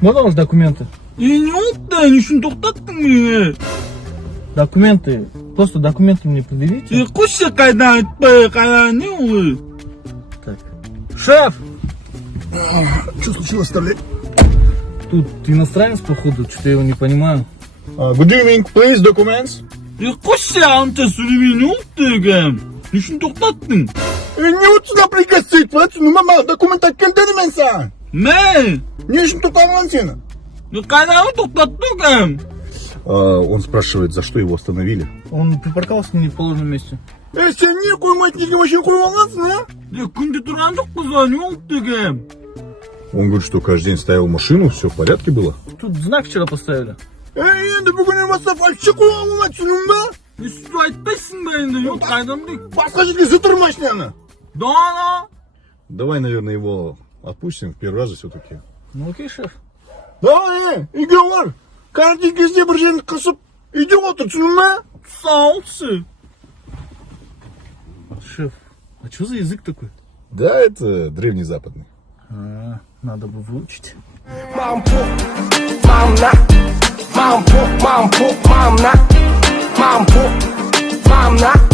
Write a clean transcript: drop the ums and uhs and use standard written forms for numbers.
Можно ваши документы? не шун тоқтаттың мені. Документы. Просто документы мне предъявите. Қойшы қайдан айтпай, қайдан не олай? Так. Шеф! Что случилось, Старлей? Тут иностранец, походу, что-то я его не понимаю. Good evening, please, documents. Қойшы ағынша сөйлемей не олды егем? Не шун тоқтаттың? Не вот сюда прикосить, ну мама, документ әкелдені мен саған. Мен? Не үшін тоқтаған сені? Қайдан тоқтаттың егем? Он спрашивает, за что его остановили. Он припарковался в неположенном месте. Сен не қоймайтын вообще қойып алғансың, а? Күнде тұрған жоқ қызға, не олды егем? Он говорит, что каждый день ставил машину, все в порядке было. Тут знак вчера поставили. Енді бүгіннен бастап фальши қойып алма, түсінің ба? Сіз айтпайсың ба енді, не қайдан білейік? Басқа жерге зытыр машинаны. Да. Давай, наверное, его отпустим в первый раз все-таки. Ну окей, шеф. Давай, үйге бар. Карантин кезде бір жерін қысып, үйде отыр, түсінің ба? Саусы. Шеф, а что за язык такой? Да, это древнезападный. Надо бы выучить. Mom put, mom not. Mom put, mom not. Mom put, mom not.